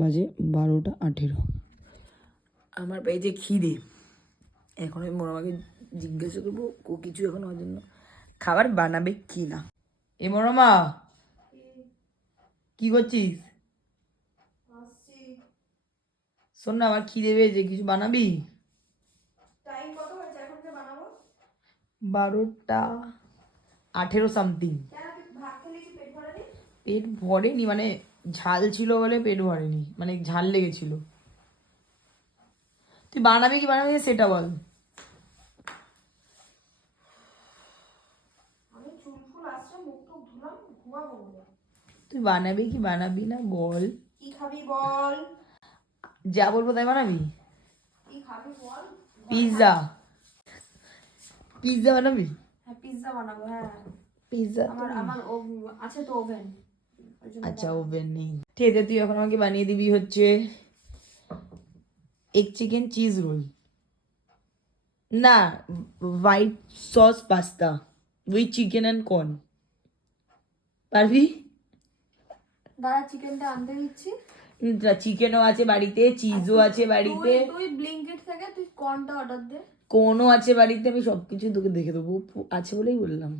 বাজে বারোটা আঠেরো। আমার পেয়েছে খিদে। এখন আমি মরমাকে জিজ্ঞাসা করব ও কিছু এখন আমার জন্য খাবার বানাবে কি না? এ মরমা কি করছিস? শোন না আমার খিদে পেয়েছে কিছু বানাবি? বারোটা আঠেরো সামথিং। পেট ভরেনি মানে ঝাল ছিল বলে পেট ভরেনি মানে ঝাল লেগেছিল। তুই বানাবি কি বানাবি সেটা বল। তুই বানাবি কি বানাবি না বল। কি খাবি বল। যা বলব তাই বানাবি? কি খাবি বল। পিৎজা পিৎজা বানাবি? হ্যাঁ পিৎজা বানাবো হ্যাঁ। পিৎজা আমার আমার ও- আছে তো ওভেন। আচ্ছা ওভেন নেই। ঠিক আছে তুই এখন আমাকে বানিয়ে দিবি হচ্ছে এগ চিকেন চিজ রোল না white sauce pasta with chicken and corn পারবি? দাদা চিকেনটা আনতে দিচ্ছি। চিকেনও আছে বাড়িতে চিজও আছে বাড়িতে। তুই ব্লিঙ্কেট থেকে তুই কর্নটা অর্ডার দে। কোনও আছে বাড়িতে আমি সব কিছু তোকে দেখে দেবো। আছে বলেই বললাম।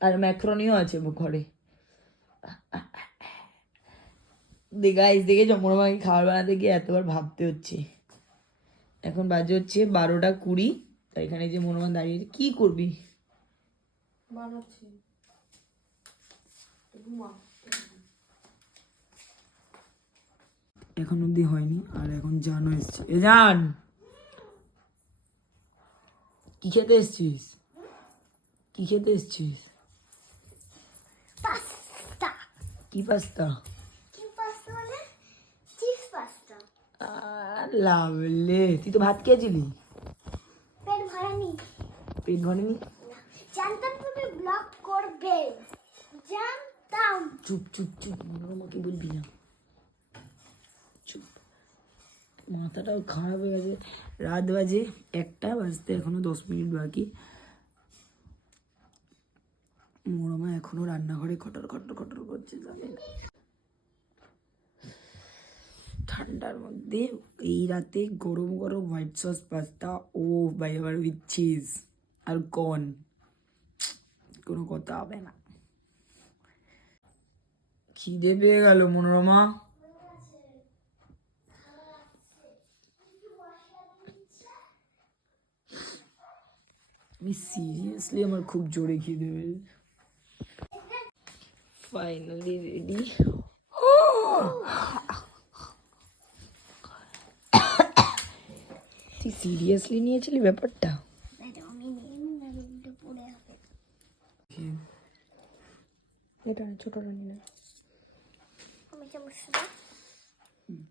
আর ম্যাক্রনিও আছে ঘরে। গাইস দেখে জমরমাকে খাবার বানাতে গিয়ে এতবার ভাবতে হচ্ছে। এখন বাজে হচ্ছে বারোটা কুড়ি তাই এখানে যে মনোমান দাঁড়িয়ে কি করবি? এখন অবধি হয়নি আর এখন জানো এসছে। এ জান! কি খেতে এসছিস? কি খেতে এসছিস? কি পাস্তা মানে চিজ পাস্তা লাভলে তুই তো ভাত খেয়েছিলি পেট ভরেনি। পেট ভরেনি? জানতাম তুমি ব্লগ করবে। জানতাম। চুপ চুপ চুপ মনোরমাকে বলবি না। চুপ। মাথাটাও খারাপ হয়ে গেছে। রাত বাজে একটা বাজতে এখনও দশ মিনিট বাকি। মনোরমা এখনও রান্নাঘরে খটর খটর খটর করছে জানে ঠান্ডার মধ্যে এই রাতে গরম গরম হোয়াইট সস পাস্তা ও বাই আবার উইথ চিজ আর কর্ন কোনো কথা হবে না। খিদে পেয়ে গেল মনোরমা। আমি সিরিয়াসলি আমার খুব জোরে খিদে পেয়েছে ফাইনালি রেডি সিরিয়াসলি নিয়েছিলি ব্যাপারটা আমি নিয়ে না কিন্তু পড়ে হবে এটা ছোটটা নিয়ে নে। আমি চামচটা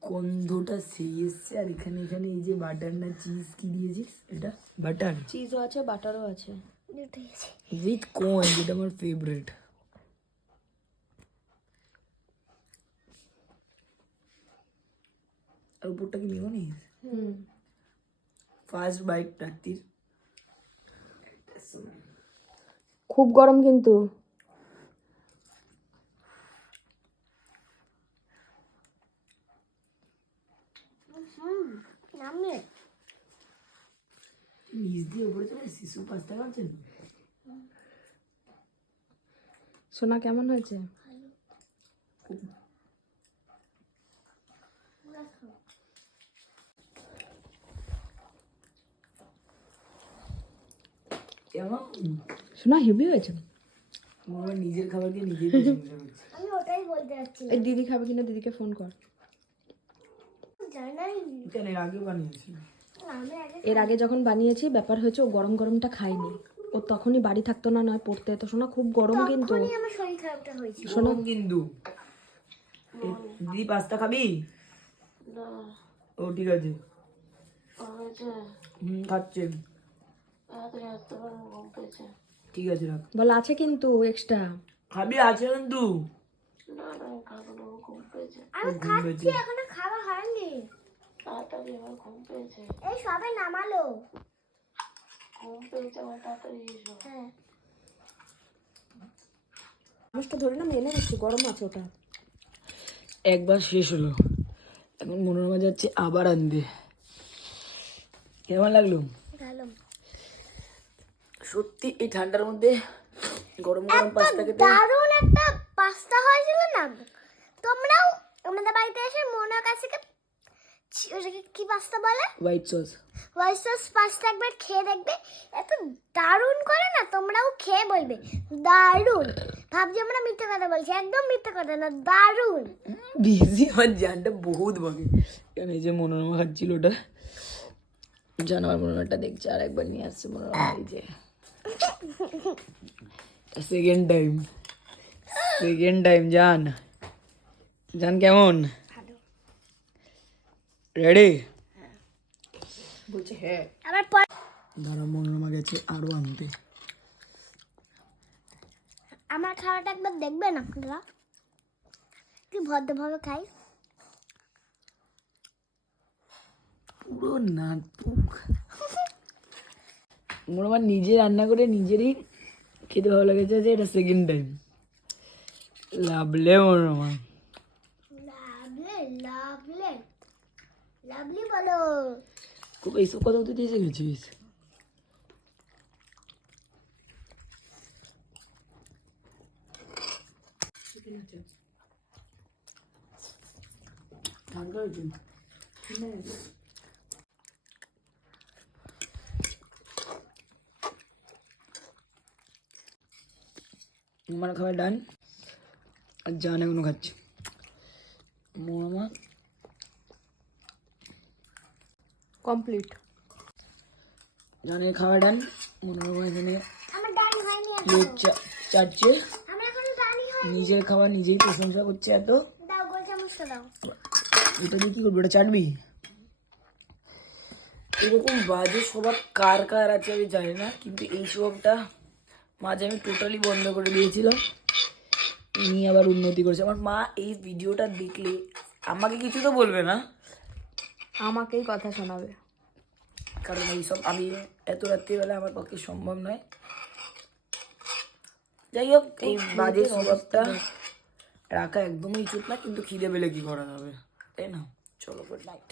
গন্ধটা সেই এসছে আর এখানে এখানে এই যে বাটার না চিজ কি দিয়েছিস এটা বাটার চিজও আছে বাটারও আছে দুটোই আছে উইথ কর্ন যেটা আমার ফেভারিট আর উপরটা কি মিওনিস হুম ফার্স্ট বাইট রাত্রির। খুব গরম কিন্তু। দিয়ে উপরে চলে শিশু পাস্তা সোনা কেমন হয়েছে? কেমন? সোনা হেভি হয়েছে? আমার নিজের নিজেই প্রশংসা করছে আমি ওটাই বলতে যাচ্ছি। এই দিদি খাবে কিনা দিদিকে ফোন কর। কেন এর আগে বানিয়েছি। এর আগে যখন বানিয়েছি ব্যাপার হয়েছে ও গরম গরমটা খায়নি। ও তখনই বাড়ি থাকতো না নয় পড়তে। তো শোনা খুব গরম কিন্তু। তখনই আমার শরীর খারাপটা হয়েছিল। শোনো কিন্তু। দিদি পাস্তা খাবি? ও ঠিক আছে। হুম খাচ্ছে। ঠিক আছে রাখ। বল আছে কিন্তু এক্সট্রা খাবি আছে কিন্তু এখনও খাওয়া হয়নি। এই সবে নামালো। হ্যাঁ। চামচটা ধরে না আমি এনে গরম আছে ওটা। একবার শেষ হলো। এখন মনোরমা যাচ্ছে আবার আনবে। কেমন লাগল? ভালো। সত্যি এই ঠান্ডার মধ্যে গরম গরম পাস্তা খেতে দারুণ একটা পাস্তা হয়েছিল না? তোমরাও আমাদের বাড়িতে এসে মনের কাছে ওটাকে কি পাস্তা বলে? White sauce white sauce pasta একবার খেয়ে দেখবে। এত দারুণ করে না তোমরাও খেয়ে বলবে। দারুণ। ভাবছি আমরা মিথ্যে কথা বলছি একদম মিথ্যে কথা না দারুণ। বিজি আমার জানটা বহুত ভাগে কারণ এই যে মনোরমা খাচ্ছিল ওটা? জান আমার মনোরমাটা দেখছে আর একবার নিয়ে আসছে মনোরমা এই যে। সেকেন্ড টাইম সেকেন্ড টাইম জান জান কেমন? রেডি হ্যাঁ। আবার পর দাঁড়া মনোরমা গেছে আরও আনতে। আমার খাওয়াটা একবার দেখবেন আপনারা কি ভদ্রভাবে খাই? পুরো নাটপুক মনোরমা নিজে রান্না করে নিজেরই খেতে ভালো লেগেছে যে এটা second time lovely Manorama lovely lovely. Lovely বলো। খুব এইসব কথা তুই এসে গেছিস ঠান্ডা হয়েছে আমার খাবার ডান। আর জান এখনও খাচ্ছে। মামা। কমপ্লিট। জানের খাওয়া ডান। মনোরমা এখানে চাটছে। আমার এখনও ডানি নিজের খাবার নিজেই প্রশংসা করছে এত। দাও গোল চামচটা দাও। এটা দিয়ে কি করবি? ওটা চাটবি? এরকম বাজে স্বভাব কার কার আছে আমি জানি না কিন্তু এই স্বভাবটা মাঝে আমি টোটালি বন্ধ করে দিয়েছিলাম। নিয়ে আবার উন্নতি করেছে। আমার মা এই ভিডিওটা দেখলে আমাকে কিছু তো বলবে না। আমাকেই কথা শোনাবে। কারণ এইসব আমি এত রাত্রিবেলা আমার পক্ষে সম্ভব নয়। যাই হোক এই বাজে স্বভাবটা রাখা একদমই উচিত না কিন্তু খিদে পেলে কি করা যাবে? তাই না? চলো গুড নাইট